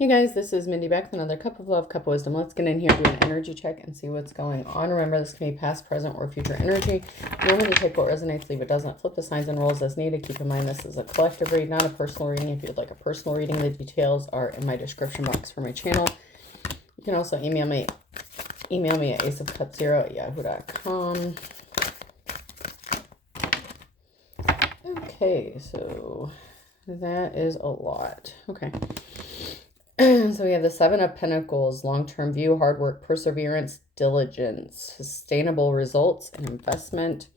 Hey guys, this is Mindy back with another cup of love, cup of wisdom. Let's get in here, do an energy check, and see what's going on. Remember, this can be past, present, or future energy. Remember to take what resonates, leave what doesn't. Flip the signs and rolls as needed. Keep in mind this is a collective read, not a personal reading. If you'd like a personal reading, the details are in my description box for my channel. You can also email me at aceofcups0@yahoo.com. Okay, so that is a lot. Okay. So we have the Seven of Pentacles, long-term view, hard work, perseverance, diligence, sustainable results, and investment.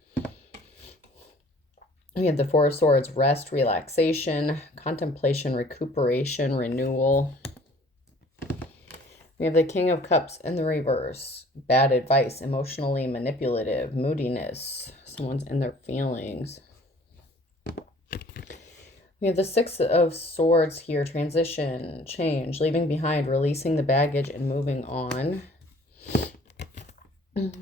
We have the Four of Swords, rest, relaxation, contemplation, recuperation, renewal. We have the King of Cups in the reverse, bad advice, emotionally manipulative, moodiness, someone's in their feelings. We have the Six of Swords here, transition, change, leaving behind, releasing the baggage, and moving on.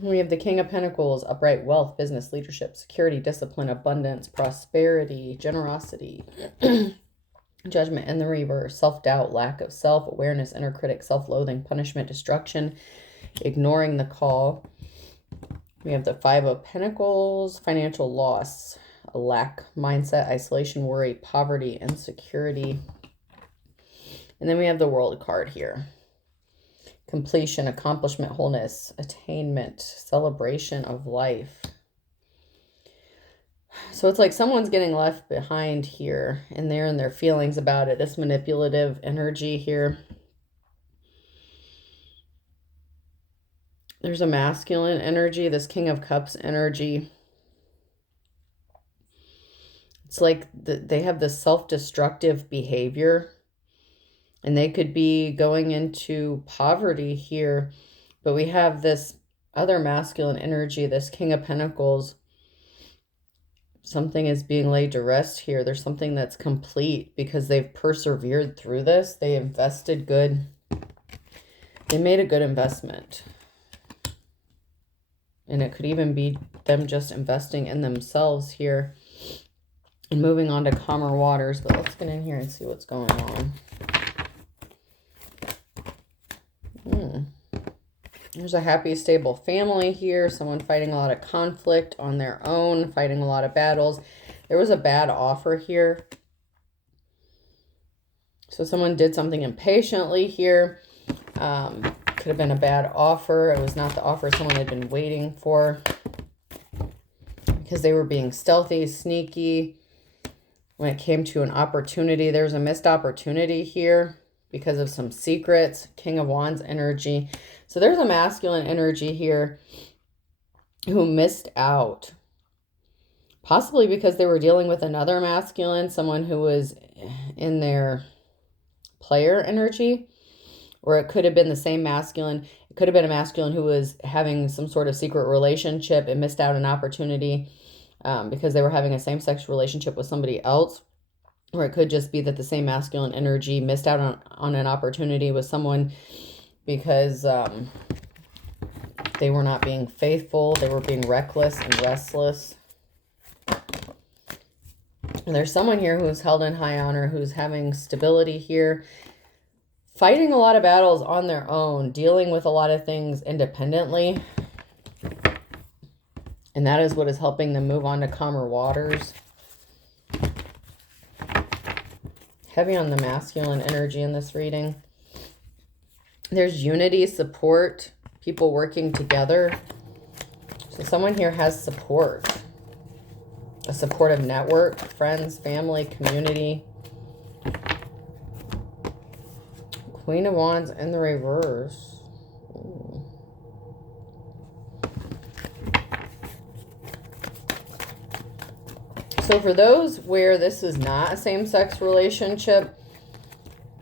We have the King of Pentacles, upright, wealth, business, leadership, security, discipline, abundance, prosperity, generosity, judgment in the reverse, self-doubt, lack of self-awareness, inner critic, self-loathing, punishment, destruction, ignoring the call. We have the Five of Pentacles, financial loss, a lack mindset, isolation, worry, poverty, insecurity. And then we have the World card here. Completion, accomplishment, wholeness, attainment, celebration of life. So it's like someone's getting left behind here, and they're in their feelings about it. This manipulative energy here. There's a masculine energy, this King of Cups energy. It's like they have this self-destructive behavior, and they could be going into poverty here. But we have this other masculine energy, this King of Pentacles. Something is being laid to rest here. There's something that's complete because they've persevered through this. They invested good. They made a good investment. And it could even be them just investing in themselves here. And moving on to calmer waters, but let's get in here and see what's going on. There's a happy, stable family here. Someone fighting a lot of conflict on their own, fighting a lot of battles. There was a bad offer here. So someone did something impatiently here. Could have been a bad offer. It was not the offer someone had been waiting for, because they were being stealthy, sneaky. When it came to an opportunity, there's a missed opportunity here because of some secrets. King of Wands energy. So there's a masculine energy here who missed out. Possibly because they were dealing with another masculine, someone who was in their player energy. Or it could have been the same masculine. It could have been a masculine who was having some sort of secret relationship and missed out an opportunity. Because they were having a same-sex relationship with somebody else. Or it could just be that the same masculine energy missed out on an opportunity with someone because they were not being faithful. They were being reckless and restless. And there's someone here who's held in high honor, who's having stability here. Fighting a lot of battles on their own. Dealing with a lot of things independently. And that is what is helping them move on to calmer waters. Heavy on the masculine energy in this reading. There's unity, support, people working together. So someone here has support. A supportive network, friends, family, community. Queen of Wands in the reverse. Ooh. So for those where this is not a same-sex relationship,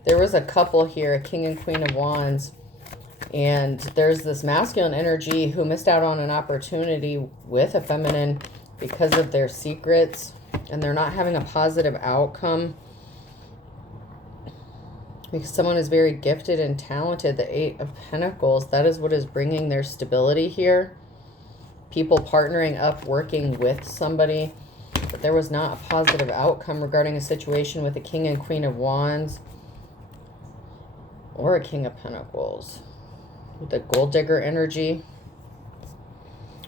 there was a couple here, a King and Queen of Wands, and there's this masculine energy who missed out on an opportunity with a feminine because of their secrets, and they're not having a positive outcome because someone is very gifted and talented. The Eight of Pentacles, that is what is bringing their stability here. People partnering up, working with somebody. But there was not a positive outcome regarding a situation with the King and Queen of Wands. or a King of Pentacles with the Gold Digger energy.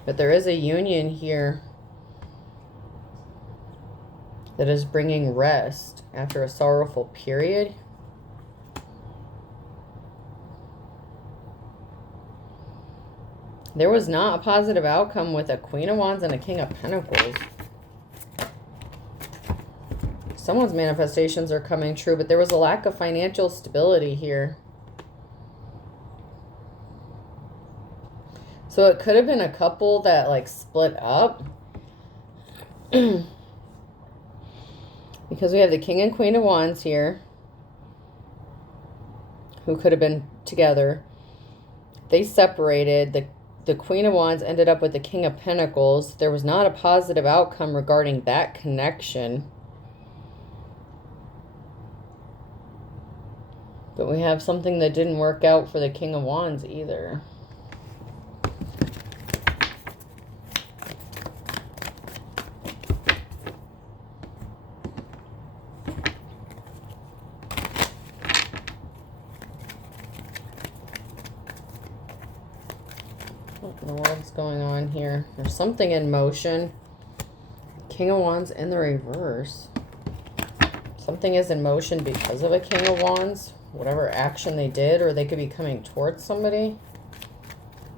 But there is a union here that is bringing rest after a sorrowful period. There was not a positive outcome with a Queen of Wands and a King of Pentacles. Someone's manifestations are coming true, but there was a lack of financial stability here. So it could have been a couple that like split up. Because we have the King and Queen of Wands here, who could have been together. They separated. The Queen of Wands ended up with the King of Pentacles. There was not a positive outcome regarding that connection. But we have something that didn't work out for the King of Wands either. What in the world's going on here? There's something in motion. King of Wands in the reverse. Something is in motion because of a King of Wands. Whatever action they did, or they could be coming towards somebody.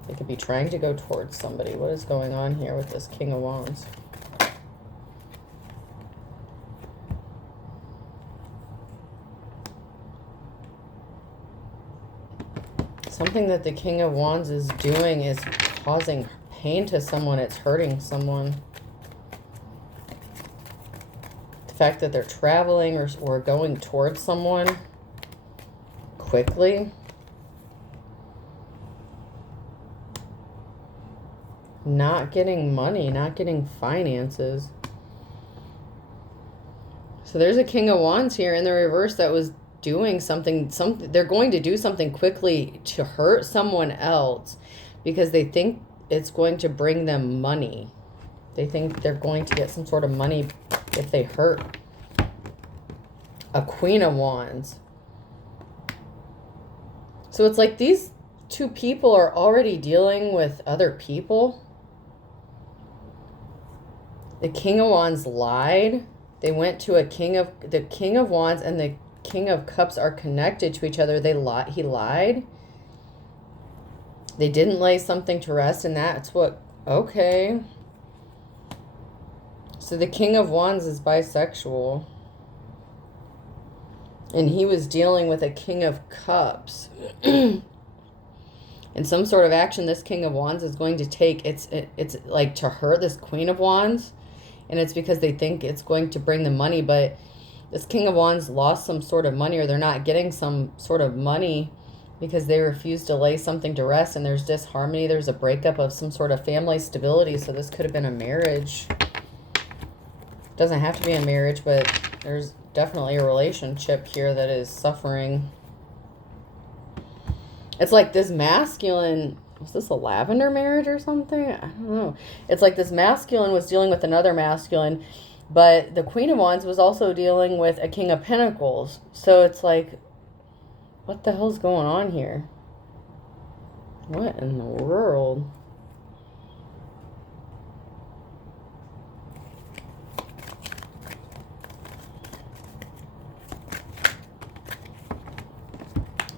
They could be trying to go towards somebody. What is going on here with this King of Wands? Something that the King of Wands is doing is causing pain to someone. It's hurting someone. The fact that they're traveling or going towards someone quickly. Not getting money, not getting finances. So there's a King of Wands here in the reverse that was doing something. They're going to do something quickly to hurt someone else because they think it's going to bring them money. They think they're going to get some sort of money if they hurt a Queen of Wands. So it's like these two people are already dealing with other people. The King of Wands lied. They went to the King of Wands and the King of Cups are connected to each other. He lied. They didn't lay something to rest, and that's what, okay. So the King of Wands is bisexual. And he was dealing with a King of Cups. And some sort of action this King of Wands is going to take, it's like to hurt this Queen of Wands. And it's because they think it's going to bring them money. But this King of Wands lost some sort of money, or they're not getting some sort of money because they refused to lay something to rest. And there's disharmony. There's a breakup of some sort of family stability. So this could have been a marriage. Doesn't have to be a marriage, but there's definitely a relationship here that is suffering. It's like this masculine, was this a lavender marriage or something? I don't know. It's like this masculine was dealing with another masculine, but the Queen of Wands was also dealing with a King of Pentacles. So it's like, what the hell's going on here? What in the world?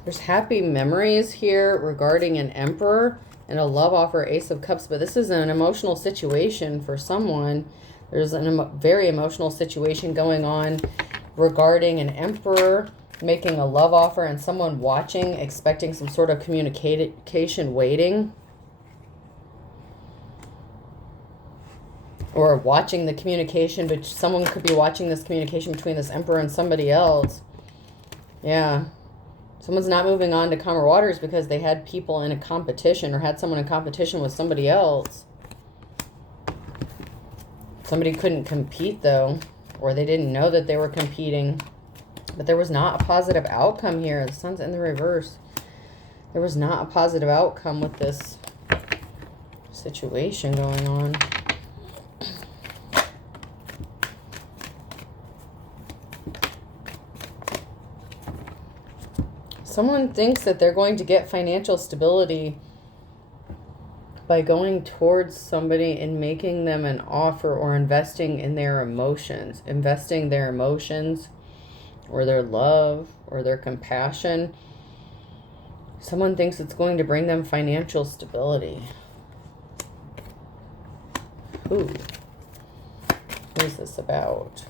There's happy memories here regarding an Emperor and a love offer, Ace of Cups. But this is an emotional situation for someone. There's a very emotional situation going on regarding an Emperor making a love offer and someone watching, expecting some sort of communication waiting. Or watching the communication, but someone could be watching this communication between this Emperor and somebody else. Yeah. Someone's not moving on to calmer waters because they had people in a competition or had someone in competition with somebody else. Somebody couldn't compete, though, or they didn't know that they were competing. But there was not a positive outcome here. The Sun's in the reverse. There was not a positive outcome with this situation going on. Someone thinks that they're going to get financial stability by going towards somebody and making them an offer or investing in their emotions. Investing their emotions or their love or their compassion. Someone thinks it's going to bring them financial stability. Ooh. What is this about?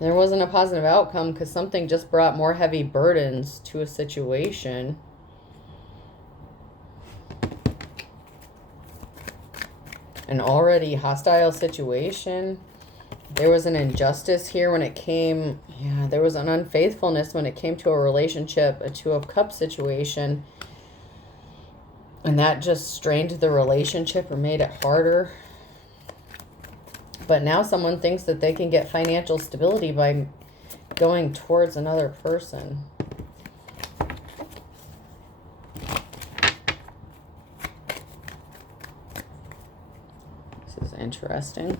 There wasn't a positive outcome because something just brought more heavy burdens to a situation. An already hostile situation. There was an injustice here when it came, there was an unfaithfulness when it came to a relationship, a Two of Cups situation. And that just strained the relationship or made it harder. But now someone thinks that they can get financial stability by going towards another person. This is interesting.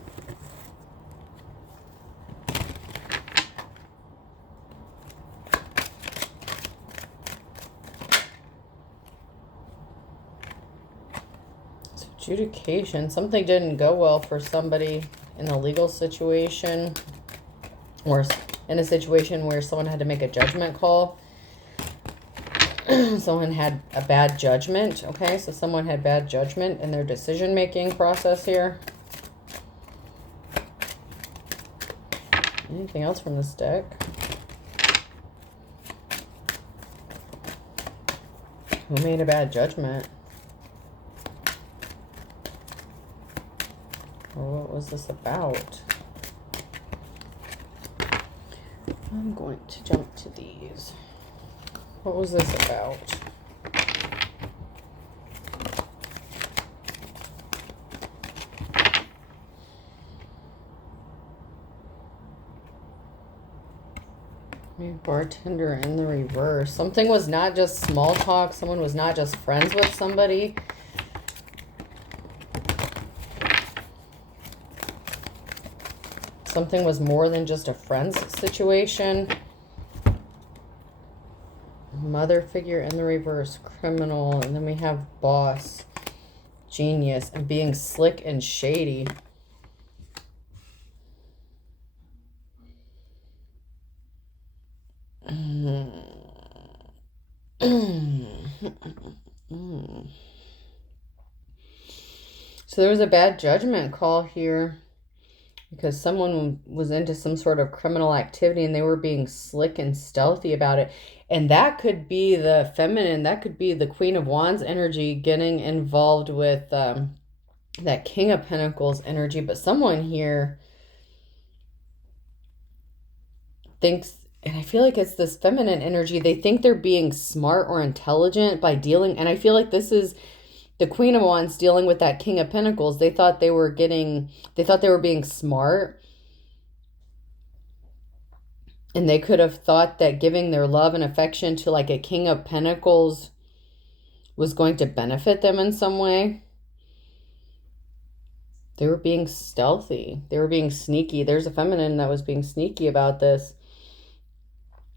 So adjudication. Something didn't go well for somebody in a legal situation or in a situation where someone had to make a judgment call. Someone had a bad judgment. Okay, so someone had bad judgment in their decision-making process here. Anything else from this deck? Who made a bad judgment? Or what was this about? I'm going to jump to these. What was this about? Bartender in the reverse. Something was not just small talk. Someone was not just friends with somebody. Something was more than just a friend's situation. Mother figure in the reverse. Criminal. And then we have boss. Genius. And being slick and shady. So there was a bad judgment call here because someone was into some sort of criminal activity and they were being slick and stealthy about it. And that could be the feminine, that could be the Queen of Wands energy getting involved with that King of Pentacles energy. But someone here thinks, and I feel like it's this feminine energy, they think they're being smart or intelligent by dealing, and I feel like this is the Queen of Wands dealing with that King of Pentacles. They thought they were being smart. And they could have thought that giving their love and affection to like a King of Pentacles was going to benefit them in some way. They were being stealthy. They were being sneaky. There's a feminine that was being sneaky about this.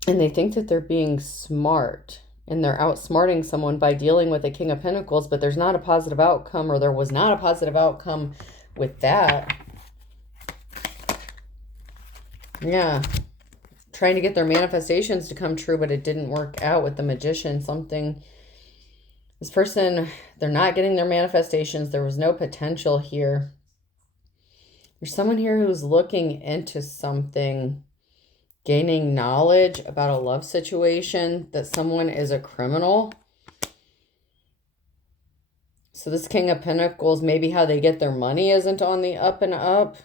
And they think that they're being smart. And they're outsmarting someone by dealing with a King of Pentacles, but there's not a positive outcome, or there was not a positive outcome with that. Yeah. Trying to get their manifestations to come true, but it didn't work out with the Magician. This person, they're not getting their manifestations. There was no potential here. There's someone here who's looking into something, gaining knowledge about a love situation, that someone is a criminal. So this King of Pentacles, maybe how they get their money isn't on the up and up.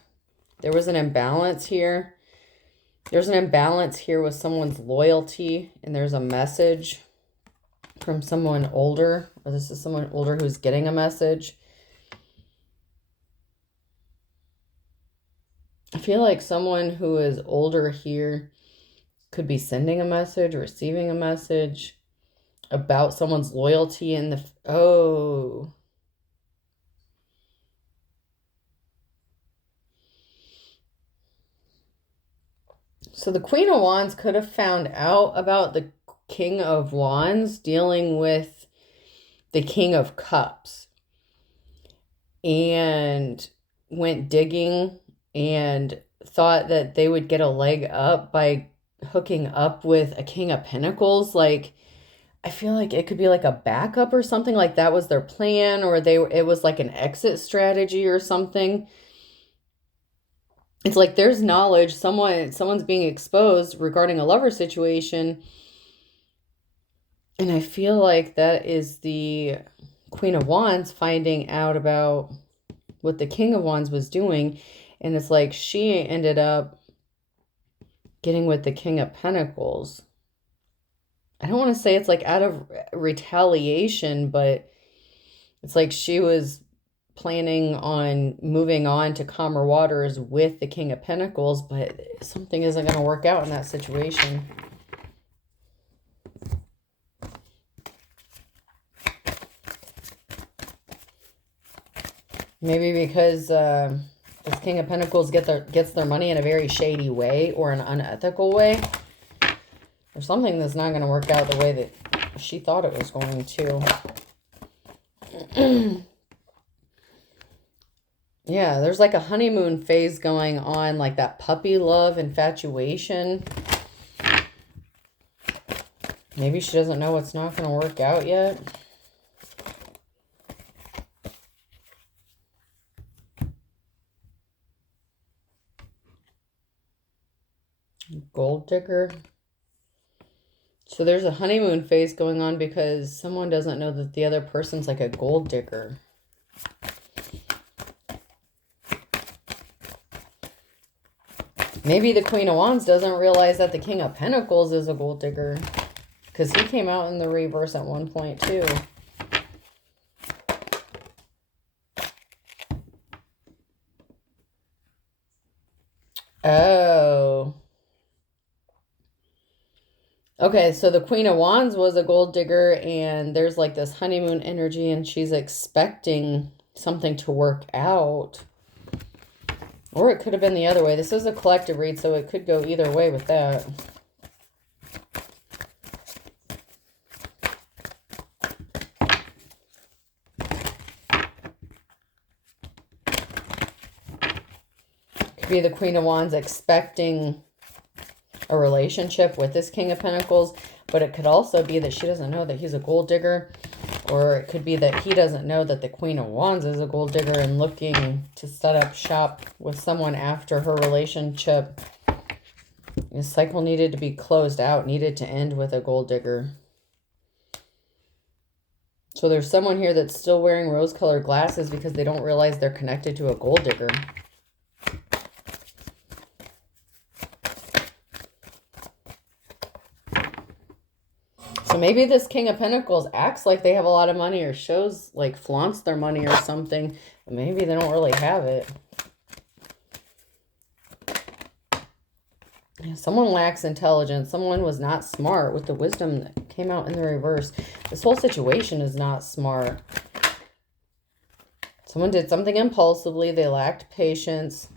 There was an imbalance here. There's an imbalance here with someone's loyalty, and there's a message from someone older, or this is someone older who's getting a message. I feel like someone who is older here could be sending a message, receiving a message about someone's loyalty in the... Oh. So the Queen of Wands could have found out about the King of Wands dealing with the King of Cups and went digging and thought that they would get a leg up by hooking up with a King of Pentacles. Like, I feel like it could be like a backup or something, like that was their plan, or it was like an exit strategy or something. It's like there's knowledge, someone's being exposed regarding a lover situation. And I feel like that is the Queen of Wands finding out about what the King of Wands was doing. And it's like she ended up getting with the King of Pentacles. I don't want to say it's like out of retaliation, but it's like she was planning on moving on to calmer waters with the King of Pentacles, but something isn't going to work out in that situation. Maybe because this King of Pentacles gets their money in a very shady way or an unethical way. Or something that's not going to work out the way that she thought it was going to. Yeah, there's like a honeymoon phase going on, like that puppy love, infatuation. Maybe she doesn't know it's not going to work out yet. Gold digger. So there's a honeymoon phase going on because someone doesn't know that the other person's like a gold digger. Maybe the Queen of Wands doesn't realize that the King of Pentacles is a gold digger, because he came out in the reverse at one point too. Oh. Okay, so the Queen of Wands was a gold digger, and there's like this honeymoon energy, and she's expecting something to work out. Or it could have been the other way. This is a collective read, so it could go either way with that. Could be the Queen of Wands expecting a relationship with this King of Pentacles, but it could also be that she doesn't know that he's a gold digger, or it could be that he doesn't know that the Queen of Wands is a gold digger and looking to set up shop with someone after her relationship. The cycle needed to be closed out, needed to end with a gold digger. So there's someone here that's still wearing rose-colored glasses because they don't realize they're connected to a gold digger. So maybe this King of Pentacles acts like they have a lot of money, or shows, like, flaunts their money or something. But maybe they don't really have it. Someone lacks intelligence. Someone was not smart with the wisdom that came out in the reverse. This whole situation is not smart. Someone did something impulsively. They lacked patience.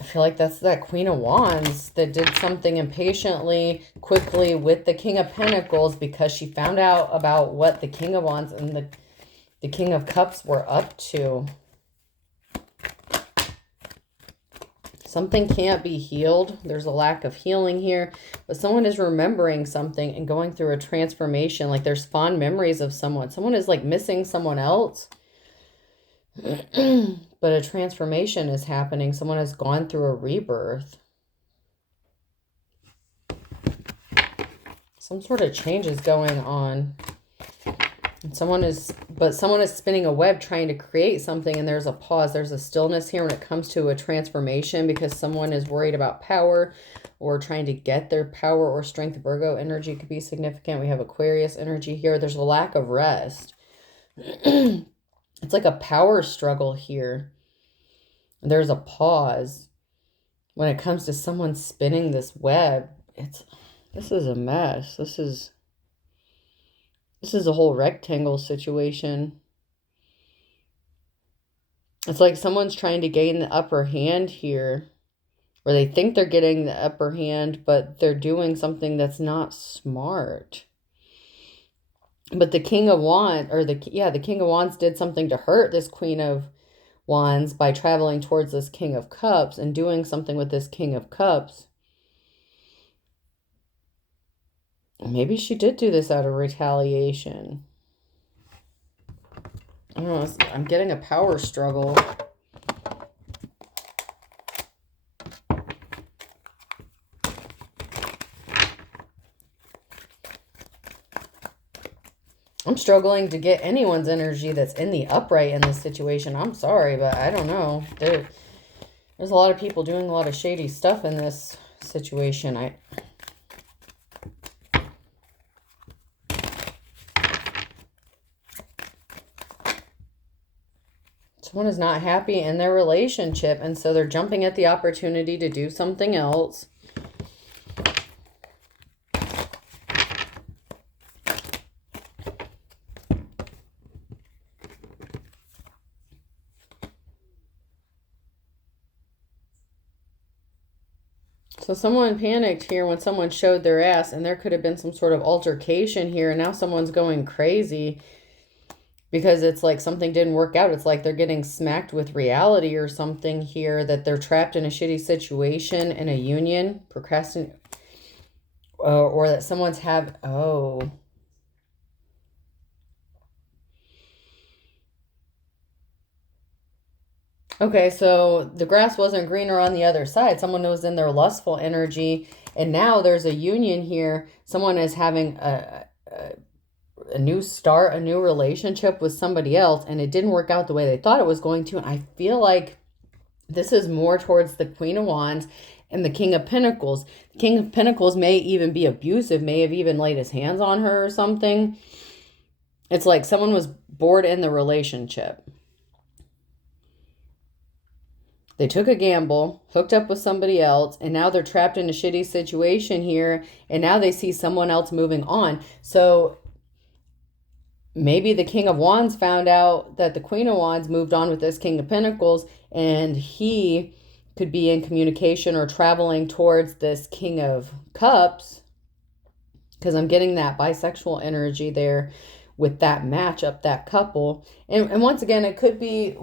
I feel like that's that Queen of Wands that did something impatiently, quickly with the King of Pentacles because she found out about what the King of Wands and the King of Cups were up to. Something can't be healed. There's a lack of healing here, but someone is remembering something and going through a transformation. Like there's fond memories of someone. Someone is like missing someone else. But a transformation is happening. Someone has gone through a rebirth. Some sort of change is going on. And someone is spinning a web trying to create something, and there's a pause. There's a stillness here when it comes to a transformation because someone is worried about power or trying to get their power or strength. Virgo energy could be significant. We have Aquarius energy here. There's a lack of rest. It's like a power struggle here. There's a pause. When it comes to someone spinning this web, this is a mess. This is a whole rectangle situation. It's like someone's trying to gain the upper hand here. Or they think they're getting the upper hand, but they're doing something that's not smart. But the King of Wands, or the King of Wands did something to hurt this Queen of Wands by traveling towards this King of Cups and doing something with this King of Cups. Maybe she did do this out of retaliation. I don't know. I'm getting a power struggle. I'm struggling to get anyone's energy that's in the upright in this situation. I'm sorry, but I don't know. There's a lot of people doing a lot of shady stuff in this situation. Someone is not happy in their relationship, and so they're jumping at the opportunity to do something else. So someone panicked here when someone showed their ass, and there could have been some sort of altercation here, and now someone's going crazy because it's like something didn't work out. It's like they're getting smacked with reality or something here, that they're trapped in a shitty situation in a union, procrastinating, or that someone's Okay, so the grass wasn't greener on the other side. Someone was in their lustful energy, and now there's a union here. Someone is having a new start, a new relationship with somebody else, and it didn't work out the way they thought it was going to. And I feel like this is more towards the Queen of Wands and the King of Pentacles. The King of Pentacles may even be abusive, may have even laid his hands on her or something. It's like someone was bored in the relationship. They took a gamble, hooked up with somebody else, and now they're trapped in a shitty situation here, and now they see someone else moving on. So maybe the King of Wands found out that the Queen of Wands moved on with this King of Pentacles, and he could be in communication or traveling towards this King of Cups, because I'm getting that bisexual energy there with that matchup, that couple. And once again, it could be,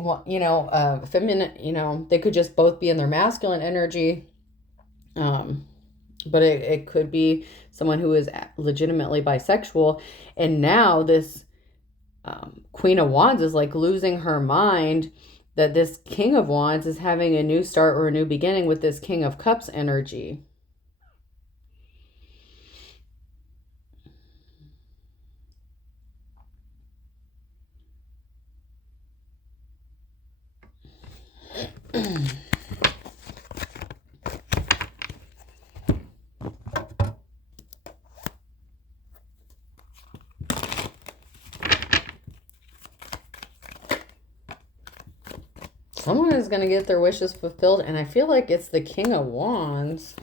feminine, they could just both be in their masculine energy. But it could be someone who is legitimately bisexual. And now this Queen of Wands is like losing her mind that this King of Wands is having a new start or a new beginning with this King of Cups energy. Someone is going to get their wishes fulfilled, and I feel like it's the King of Wands.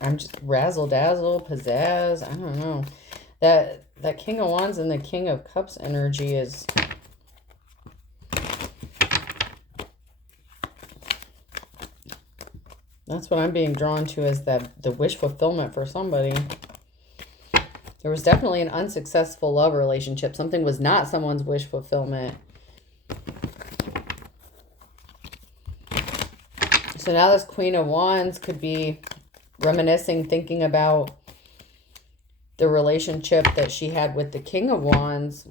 I'm just razzle-dazzle, pizzazz, I don't know. That King of Wands and the King of Cups energy is... That's what I'm being drawn to, as the wish fulfillment for somebody. There was definitely an unsuccessful love relationship. Something was not someone's wish fulfillment. So now this Queen of Wands could be reminiscing, thinking about the relationship that she had with the King of Wands.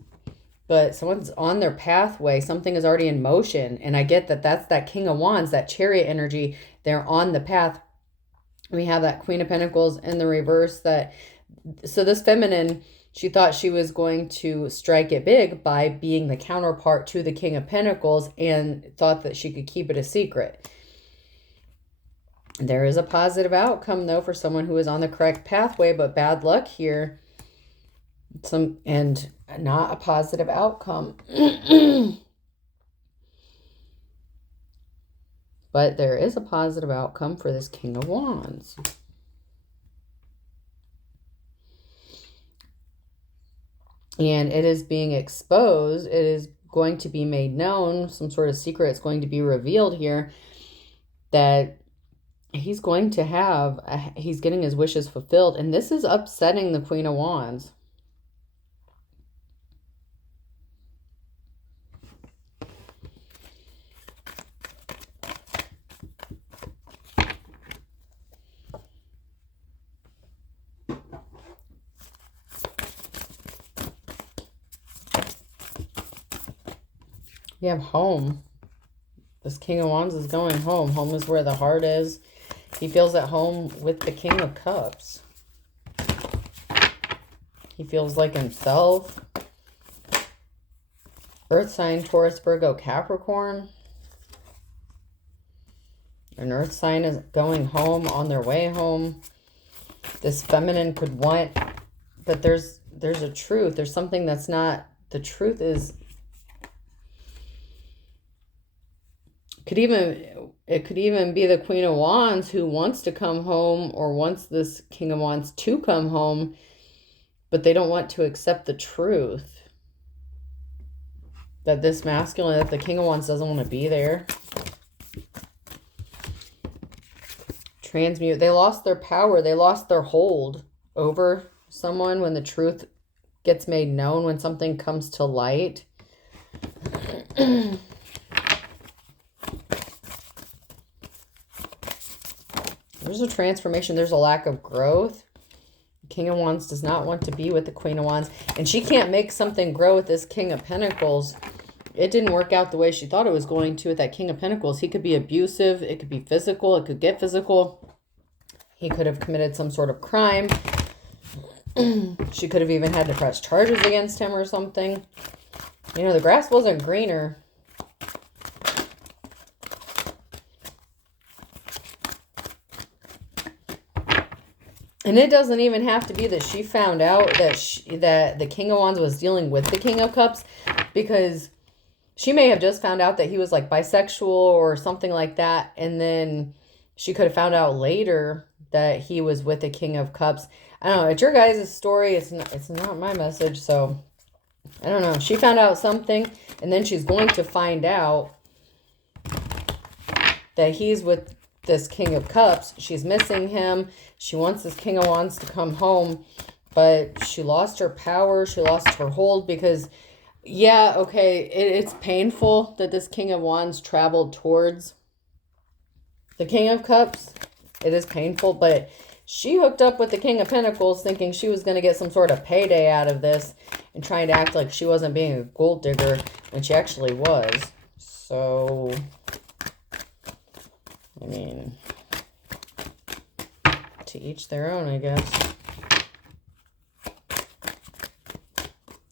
But someone's on their pathway. Something is already in motion. And I get that that's that King of Wands, that Chariot energy. They're on the path. We have that Queen of Pentacles in the reverse. So this feminine, she thought she was going to strike it big by being the counterpart to the King of Pentacles, and thought that she could keep it a secret. There is a positive outcome, though, for someone who is on the correct pathway, but bad luck here. And not a positive outcome. But there is a positive outcome for this King of Wands. And it is being exposed. It is going to be made known. Some sort of secret is going to be revealed here that he's going to have, he's getting his wishes fulfilled. And this is upsetting the Queen of Wands. You have home. This King of Wands is going home. Home is where the heart is. He feels at home with the King of Cups. He feels like himself. Earth sign, Taurus, Virgo, Capricorn. An earth sign is going home, on their way home. This feminine could want, but there's a truth. There's something that's not, the truth is, it could even be the Queen of Wands who wants to come home, or wants this King of Wands to come home, but they don't want to accept the truth that this masculine, that the King of Wands doesn't want to be there. Transmute. They lost their power. They lost their hold over someone when the truth gets made known, when something comes to light. There's a transformation. There's a lack of growth. King of Wands does not want to be with the Queen of Wands. And she can't make something grow with this King of Pentacles. It didn't work out the way she thought it was going to with that King of Pentacles. He could be abusive. It could be physical. It could get physical. He could have committed some sort of crime. She could have even had to press charges against him or something. You know, the grass wasn't greener. And it doesn't even have to be that she found out that the King of Wands was dealing with the King of Cups, because she may have just found out that he was like bisexual or something like that. And then she could have found out later that he was with the King of Cups. I don't know. It's your guys' story. It's not my message. So I don't know. She found out something, and then she's going to find out that he's with this King of Cups. She's missing him. She wants this King of Wands to come home, but she lost her power. She lost her hold because, yeah, okay, it's painful that this King of Wands traveled towards the King of Cups. It is painful, but she hooked up with the King of Pentacles thinking she was going to get some sort of payday out of this and trying to act like she wasn't being a gold digger when she actually was. So, I mean, to each their own, I guess.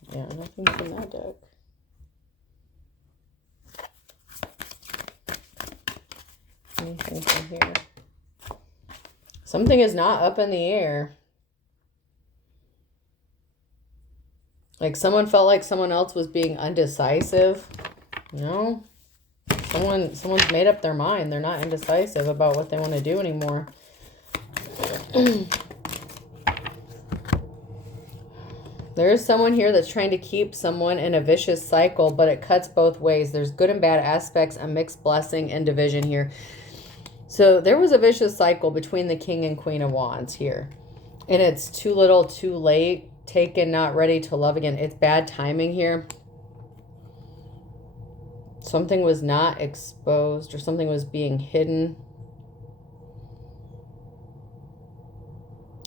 Yeah, nothing from that deck. Anything from here? Something is not up in the air. Like someone felt like someone else was being undecisive. No. Someone's made up their mind. They're not indecisive about what they want to do anymore. There is someone here that's trying to keep someone in a vicious cycle, but it cuts both ways. There's good and bad aspects, a mixed blessing and division here. So there was a vicious cycle between the King and Queen of Wands here. And it's too little, too late, taken, not ready to love again. It's bad timing here. Something was not exposed or something was being hidden.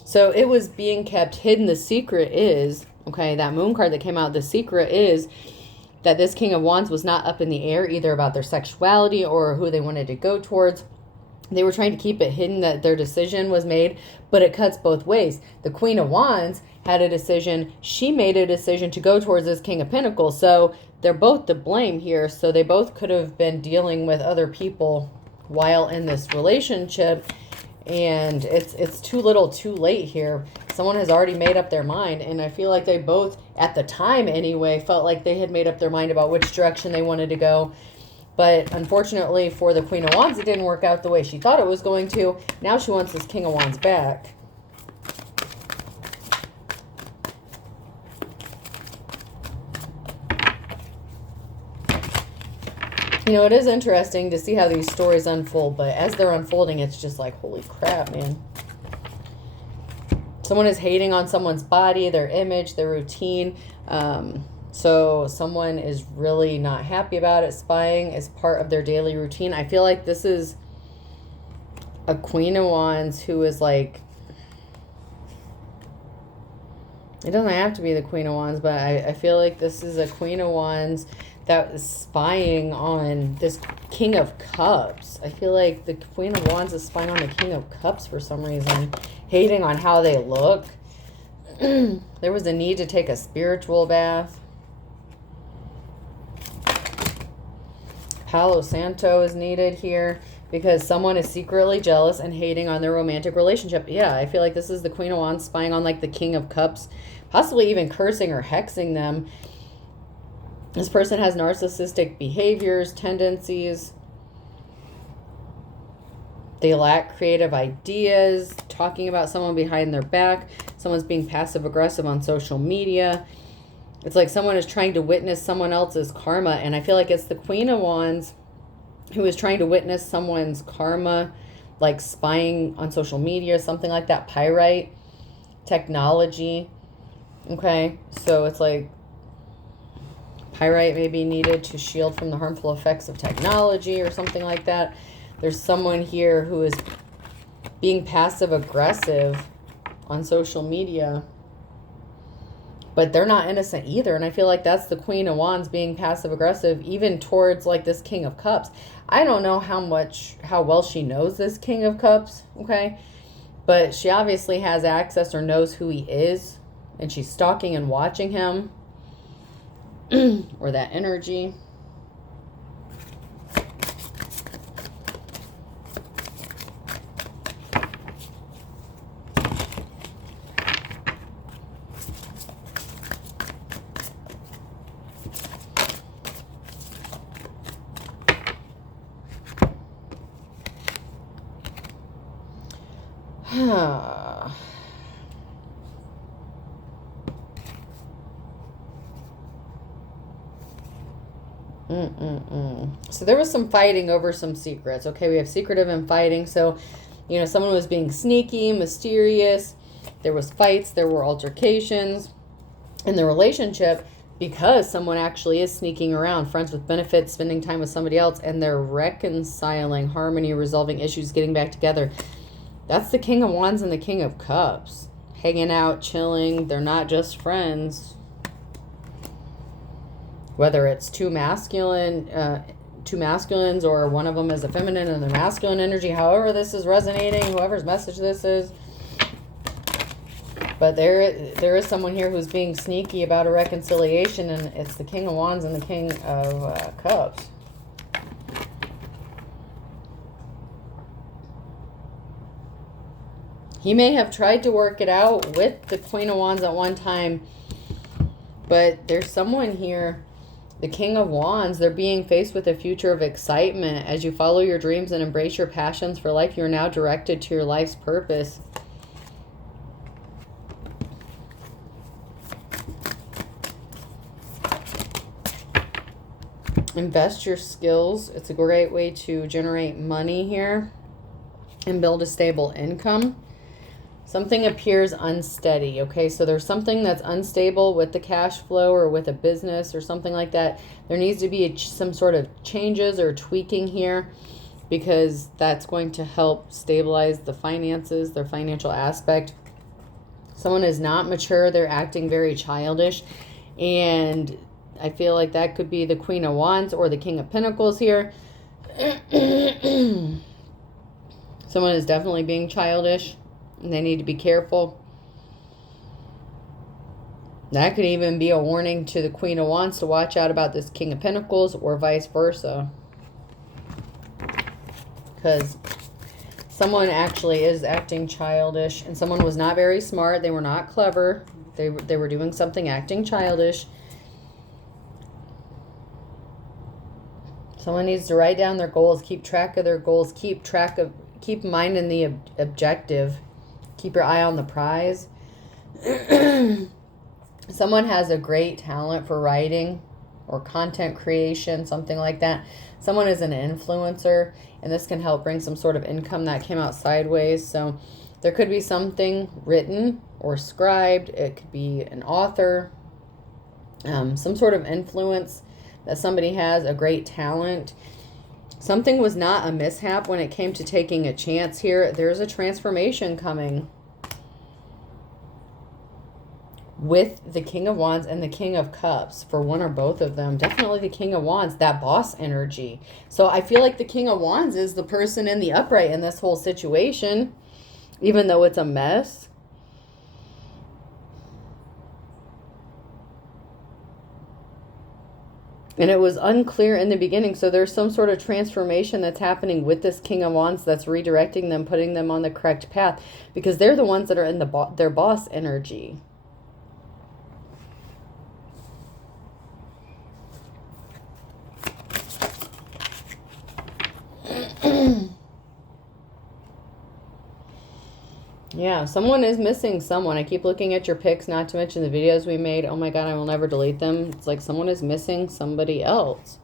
So it was being kept hidden. The secret is, okay, that moon card that came out, the secret is that this King of Wands was not up in the air either about their sexuality or who they wanted to go towards. They were trying to keep it hidden that their decision was made, but it cuts both ways. The Queen of Wands had a decision. She made a decision to go towards this King of Pentacles. So they're both to blame here. So they both could have been dealing with other people while in this relationship. And it's too little, too late here. Someone has already made up their mind. And I feel like they both, at the time anyway, felt like they had made up their mind about which direction they wanted to go. But unfortunately for the Queen of Wands, it didn't work out the way she thought it was going to. Now she wants this King of Wands back. You know, it is interesting to see how these stories unfold, but as they're unfolding, it's just like, holy crap, man. Someone is hating on someone's body, their image, their routine. So someone is really not happy about it. Spying is part of their daily routine. I feel like this is a Queen of Wands who is like, it doesn't have to be the Queen of Wands, but I feel like this is a Queen of Wands that is spying on this King of Cups. I feel like the Queen of Wands is spying on the King of Cups for some reason, hating on how they look. There was a need to take a spiritual bath. Palo Santo is needed here because someone is secretly jealous and hating on their romantic relationship. Yeah, I feel like this is the Queen of Wands spying on like the King of Cups, possibly even cursing or hexing them. This person has narcissistic behaviors, tendencies. They lack creative ideas, talking about someone behind their back. Someone's being passive-aggressive on social media. It's like someone is trying to witness someone else's karma. And I feel like it's the Queen of Wands who is trying to witness someone's karma, like spying on social media, something like that. Pyrite, technology. Okay, so it's like pyrite may be needed to shield from the harmful effects of technology or something like that. There's someone here who is being passive-aggressive on social media, but they're not innocent either. And I feel like that's the Queen of Wands being passive-aggressive, even towards like this King of Cups. I don't know how well she knows this King of Cups, okay? But she obviously has access or knows who he is, and she's stalking and watching him. Or that energy. So there was some fighting over some secrets. Okay, we have secretive and fighting. So, you know, someone was being sneaky, mysterious. There was fights. There were altercations in the relationship because someone actually is sneaking around, friends with benefits, spending time with somebody else, and they're reconciling, harmony, resolving issues, getting back together. That's the King of Wands and the King of Cups. Hanging out, chilling. They're not just friends. Whether it's two masculines or one of them is a feminine and the masculine energy, however this is resonating, whoever's message this is. But there is someone here who's being sneaky about a reconciliation, and it's the King of Wands and the King of Cups. He may have tried to work it out with the Queen of Wands at one time, but there's someone here, the King of Wands, they're being faced with a future of excitement. As you follow your dreams and embrace your passions for life, you're now directed to your life's purpose. Invest your skills. It's a great way to generate money here and build a stable income. Something appears unsteady, okay? So there's something that's unstable with the cash flow or with a business or something like that. There needs to be some sort of changes or tweaking here because that's going to help stabilize the finances, their financial aspect. Someone is not mature. They're acting very childish. And I feel like that could be the Queen of Wands or the King of Pentacles here. Someone is definitely being childish. And they need to be careful. That could even be a warning to the Queen of Wands to watch out about this King of Pentacles or vice versa. Because someone actually is acting childish and someone was not very smart. They were not clever. They were doing something acting childish. Someone needs to write down their goals, keep track of their goals, keep minding the objective. Keep your eye on the prize. Someone has a great talent for writing. or content creation, something like that. Someone is an influencer, and this can help bring some sort of income that came out sideways. So there could be something written or scribed. It could be an author, some sort of influence that somebody has, a great talent. Something was not a mishap when it came to taking a chance here. There's a transformation coming with the King of Wands and the King of Cups for one or both of them. Definitely the King of Wands, that boss energy. So I feel like the King of Wands is the person in the upright in this whole situation, even though it's a mess. And it was unclear in the beginning. So there's some sort of transformation that's happening with this King of Wands that's redirecting them, putting them on the correct path, because they're the ones that are in their boss energy. Yeah, someone is missing someone. I keep looking at your pics, not to mention the videos we made. Oh my God, I will never delete them. It's like someone is missing somebody else.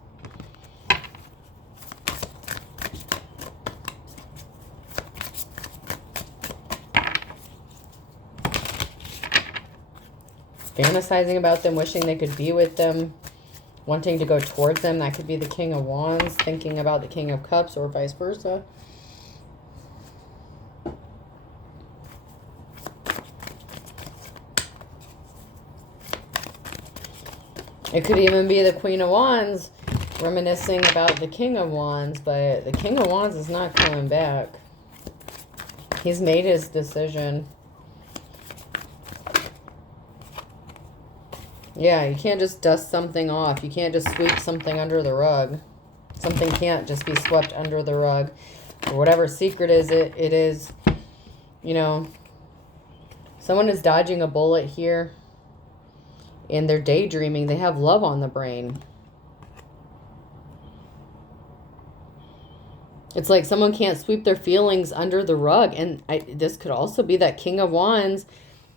Fantasizing about them, wishing they could be with them, wanting to go towards them. That could be the King of Wands, thinking about the King of Cups, or vice versa. It could even be the Queen of Wands reminiscing about the King of Wands, but the King of Wands is not coming back. He's made his decision. Yeah, you can't just dust something off. You can't just sweep something under the rug. Something can't just be swept under the rug. Or whatever secret is it is, you know, someone is dodging a bullet here. And they're daydreaming. They have love on the brain. It's like someone can't sweep their feelings under the rug. And this could also be that King of Wands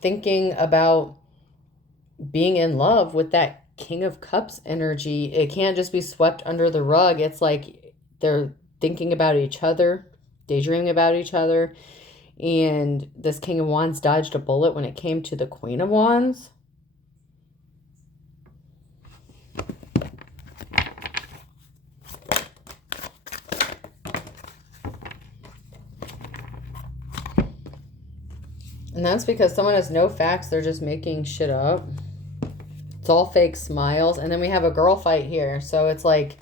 thinking about being in love with that King of Cups energy. It can't just be swept under the rug. It's like they're thinking about each other, daydreaming about each other. And this King of Wands dodged a bullet when it came to the Queen of Wands. And that's because someone has no facts. They're just making shit up. It's all fake smiles. And then we have a girl fight here. So it's like,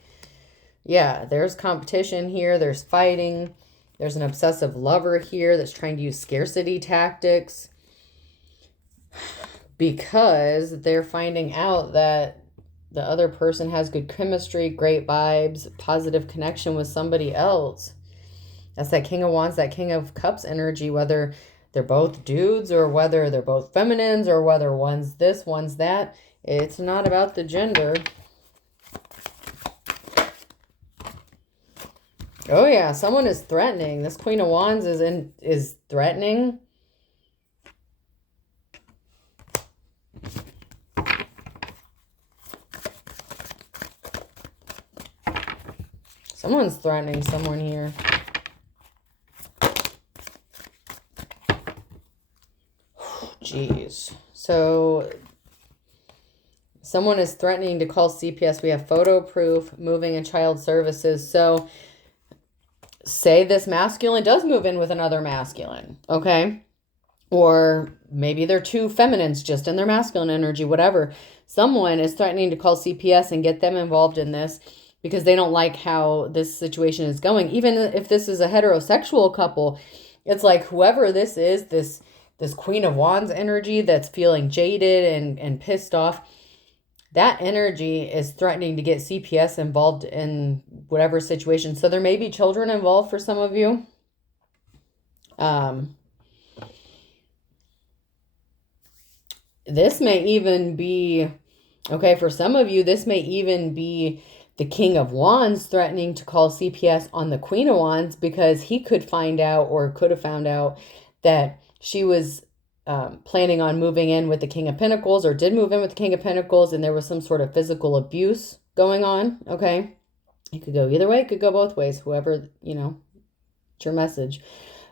yeah, there's competition here. There's fighting. There's an obsessive lover here that's trying to use scarcity tactics. Because they're finding out that the other person has good chemistry, great vibes, positive connection with somebody else. That's that King of Wands, that King of Cups energy, whether they're both dudes or whether they're both feminines or whether one's this, one's that. It's not about the gender. Oh yeah, someone is threatening. This Queen of Wands is threatening. Someone's threatening someone here. Jeez. So someone is threatening to call CPS. We have photo proof, moving and child services. So say this masculine does move in with another masculine, okay? Or maybe they're two feminines just in their masculine energy, whatever. Someone is threatening to call CPS and get them involved in this because they don't like how this situation is going. Even if this is a heterosexual couple, it's like whoever this is, this Queen of Wands energy that's feeling jaded and pissed off, that energy is threatening to get CPS involved in whatever situation. So there may be children involved for some of you. This may even be, okay, for some of you, this may even be the King of Wands threatening to call CPS on the Queen of Wands because he could find out or could have found out that she was planning on moving in with the King of Pentacles, or did move in with the King of Pentacles, and there was some sort of physical abuse going on, okay? It could go either way. It could go both ways. Whoever, it's your message.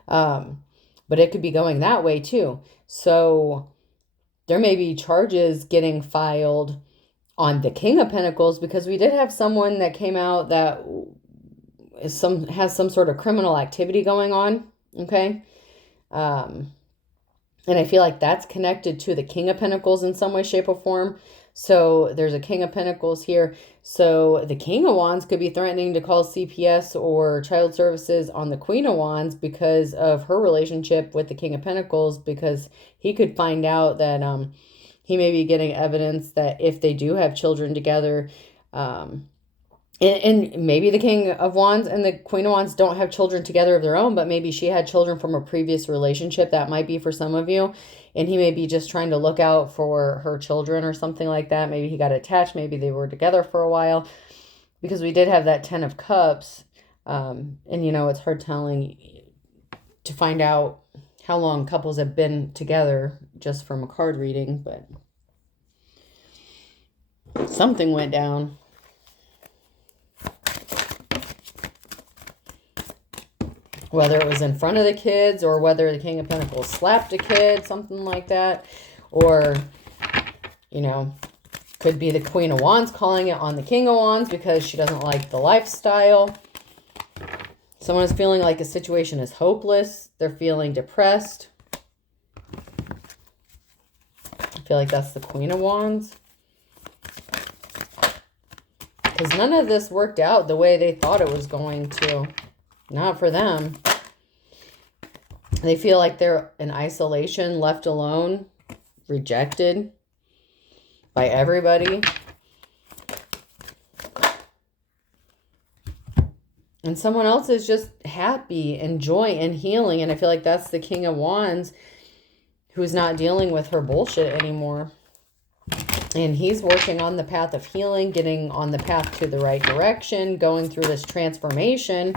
But it could be going that way too. So there may be charges getting filed on the King of Pentacles, because we did have someone that came out that has some sort of criminal activity going on, okay? And I feel like that's connected to the King of Pentacles in some way, shape, or form. So there's a King of Pentacles here. So the King of Wands could be threatening to call CPS or child services on the Queen of Wands because of her relationship with the King of Pentacles, because he could find out that he may be getting evidence that if they do have children together, and maybe the King of Wands and the Queen of Wands don't have children together of their own, but maybe she had children from a previous relationship. That might be for some of you. And he may be just trying to look out for her children or something like that. Maybe he got attached. Maybe they were together for a while. Because we did have that 10 of Cups. And, it's hard telling to find out how long couples have been together just from a card reading. But something went down. Whether it was in front of the kids, or whether the King of Pentacles slapped a kid, something like that. Or, could be the Queen of Wands calling it on the King of Wands because she doesn't like the lifestyle. Someone is feeling like a situation is hopeless. They're feeling depressed. I feel like that's the Queen of Wands. Because none of this worked out the way they thought it was going to. Not for them. They feel like they're in isolation, left alone, rejected by everybody. And someone else is just happy and joy and healing. And I feel like that's the King of Wands, who's not dealing with her bullshit anymore. And he's working on the path of healing, getting on the path to the right direction, going through this transformation.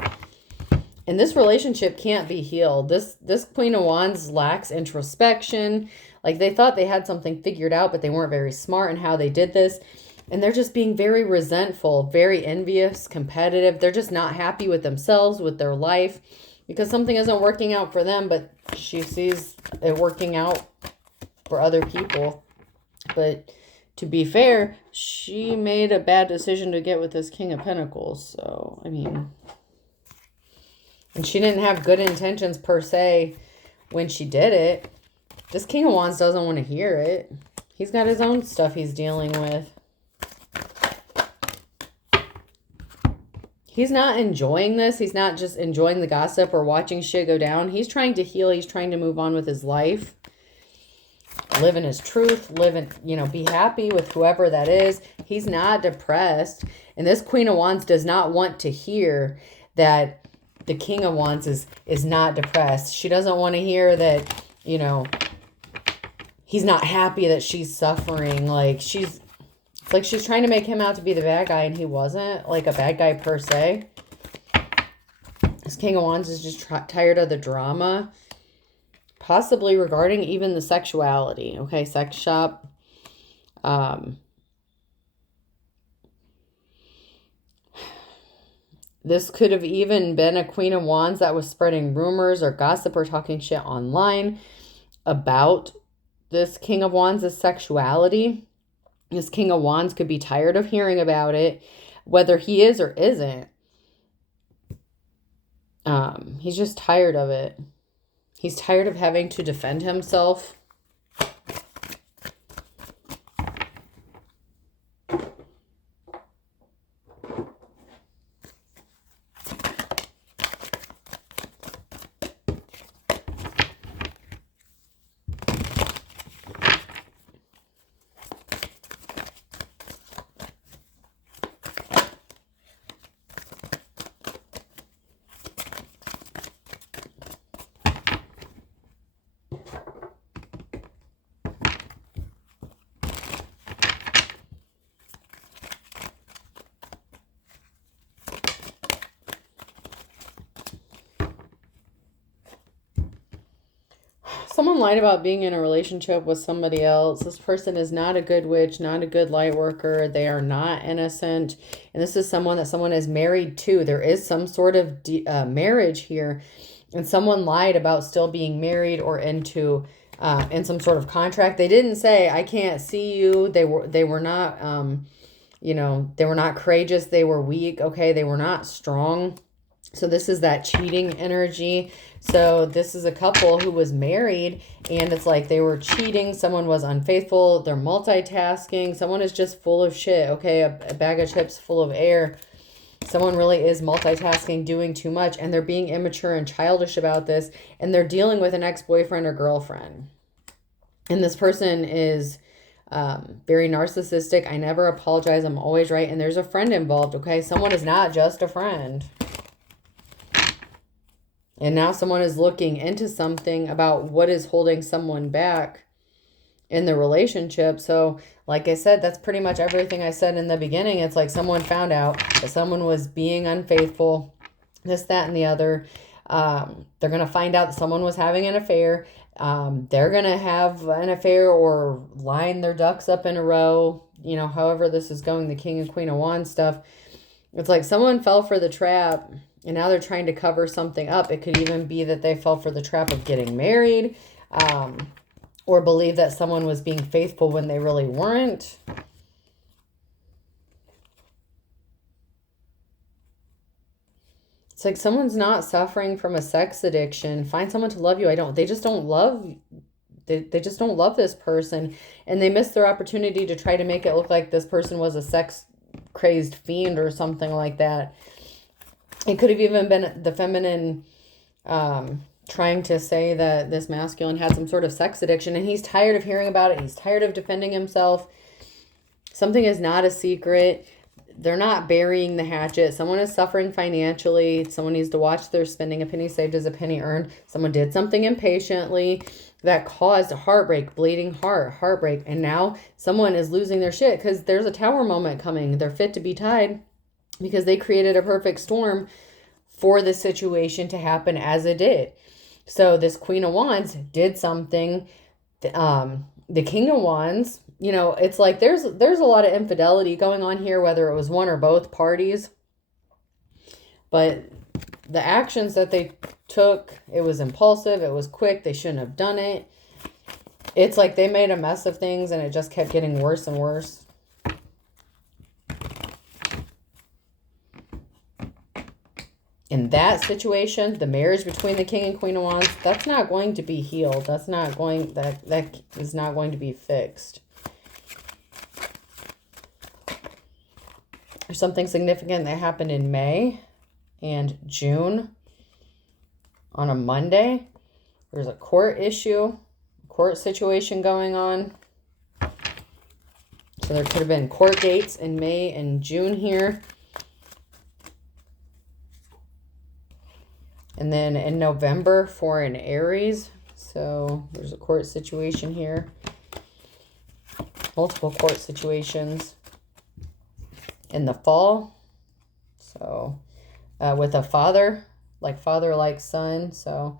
And this relationship can't be healed. This Queen of Wands lacks introspection. Like, they thought they had something figured out, but they weren't very smart in how they did this. And they're just being very resentful, very envious, competitive. They're just not happy with themselves, with their life, because something isn't working out for them, but she sees it working out for other people. But to be fair, she made a bad decision to get with this King of Pentacles. So, and she didn't have good intentions per se when she did it. This King of Wands doesn't want to hear it. He's got his own stuff he's dealing with. He's not enjoying this. He's not just enjoying the gossip or watching shit go down. He's trying to heal. He's trying to move on with his life. Live in his truth. Live in, be happy with whoever that is. He's not depressed. And this Queen of Wands does not want to hear that the King of Wands is not depressed. She doesn't want to hear that, he's not happy that she's suffering. It's like she's trying to make him out to be the bad guy, and he wasn't like a bad guy per se. This King of Wands is just tired of the drama, possibly regarding even the sexuality. Okay, sex shop. This could have even been a Queen of Wands that was spreading rumors or gossip or talking shit online about this King of Wands' sexuality. This King of Wands could be tired of hearing about it, whether he is or isn't. He's just tired of it. He's tired of having to defend himself. Someone lied about being in a relationship with somebody else. This person is not a good witch, not a good light worker. They are not innocent. And this is someone that someone is married to. There is some sort of marriage here. And someone lied about still being married or into in some sort of contract. They didn't say, I can't see you. They were not, you know, they were not courageous. They were weak. Okay. They were not strong. So this is that cheating energy. So this is a couple who was married and it's like they were cheating. Someone was unfaithful. They're multitasking. Someone is just full of shit. Okay. A bag of chips full of air. Someone really is multitasking, doing too much, and they're being immature and childish about this, and they're dealing with an ex-boyfriend or girlfriend. And this person is very narcissistic. I never apologize. I'm always right. And there's a friend involved, okay? Someone is not just a friend. And now someone is looking into something about what is holding someone back in the relationship. So like I said, that's pretty much everything I said in the beginning. It's like someone found out that someone was being unfaithful, this, that, and the other. They're going to find out that someone was having an affair. They're going to have an affair or line their ducks up in a row. You know, however this is going, the King and Queen of Wands stuff. It's like someone fell for the trap and now they're trying to cover something up. It could even be that they fell for the trap of getting married. Or believe that someone was being faithful when they really weren't. It's like someone's not suffering from a sex addiction. Find someone to love you. They just don't love, they just don't love this person. And they missed their opportunity to try to make it look like this person was a sex crazed fiend or something like that. It could have even been the feminine, trying to say that this masculine had some sort of sex addiction and he's tired of hearing about it. He's tired of defending himself. Something is not a secret. They're not burying the hatchet. Someone is suffering financially. Someone needs to watch their spending. A penny saved is a penny earned. Someone did something impatiently that caused heartbreak, bleeding heart, heartbreak. And now someone is losing their shit because there's a tower moment coming. They're fit to be tied because they created a perfect storm for the situation to happen as it did. So this Queen of Wands did something. The King of Wands, you know, it's like there's a lot of infidelity going on here, whether it was one or both parties. But the actions that they took, it was impulsive, it was quick, they shouldn't have done it. It's like they made a mess of things and it just kept getting worse and worse. In that situation, the marriage between the King and Queen of Wands, that's not going to be healed. That is not going to be fixed. There's something significant that happened in May and June on a Monday. There's a court issue, court situation going on. So there could have been court dates in May and June here. And then in November for an Aries. So there's a court situation here. Multiple court situations. In the fall. So with a father like son. So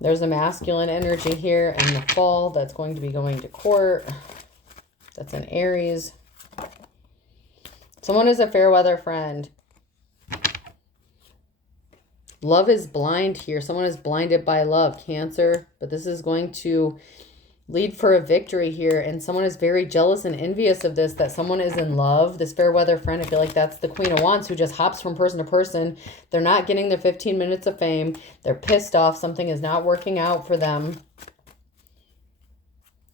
there's a masculine energy here in the fall that's going to be going to court. That's an Aries. Someone is a fair weather friend. Love is blind here. Someone is blinded by love, Cancer. But this is going to lead for a victory here. And someone is very jealous and envious of this, that someone is in love. This fair weather friend, I feel like that's the Queen of Wands who just hops from person to person. They're not getting their 15 minutes of fame. They're pissed off. Something is not working out for them.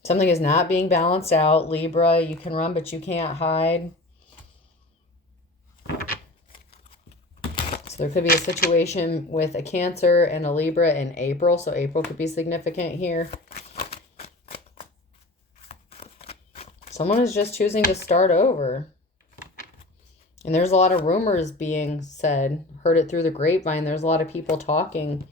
Something is not being balanced out. Libra, you can run, but you can't hide. There could be a situation with a Cancer and a Libra in April. So April could be significant here. Someone is just choosing to start over. And there's a lot of rumors being said. Heard it through the grapevine. There's a lot of people talking.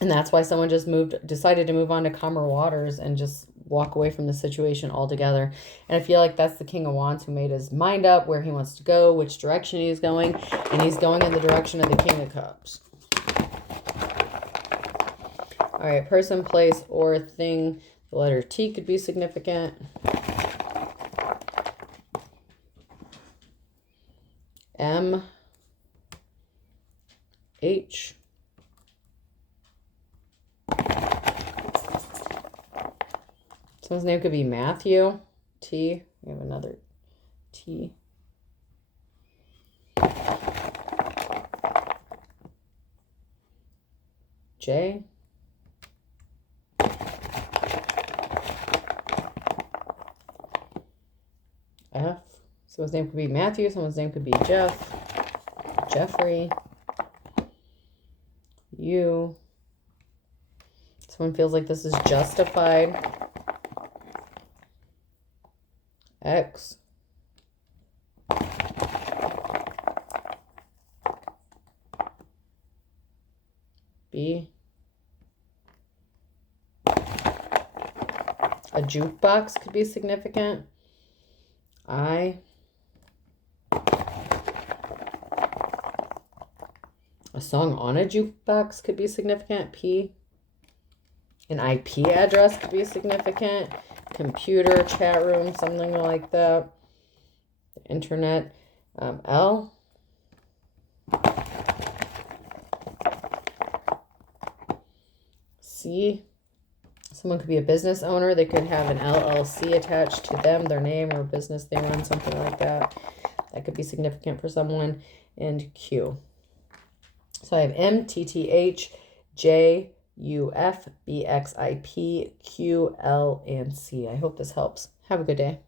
And that's why someone just decided to move on to calmer waters and just walk away from the situation altogether. And I feel like that's the King of Wands who made his mind up where he wants to go, which direction he's going. And he's going in the direction of the King of Cups. All right, person, place, or thing. The letter T could be significant. M, H, someone's name could be Matthew. T, we have another T. J, F, someone's name could be Matthew, someone's name could be Jeff, Jeffrey, U, someone feels like this is justified, X, B, a jukebox could be significant, I, a song on a jukebox could be significant, P, an IP address could be significant, computer, chat room, something like that, the internet, L, C, someone could be a business owner. They could have an LLC attached to them, their name or business they run, something like that. That could be significant for someone. And Q. So I have M, T, T, H, J, U, F, B, X, I, P, Q, L, and C. I hope this helps. Have a good day.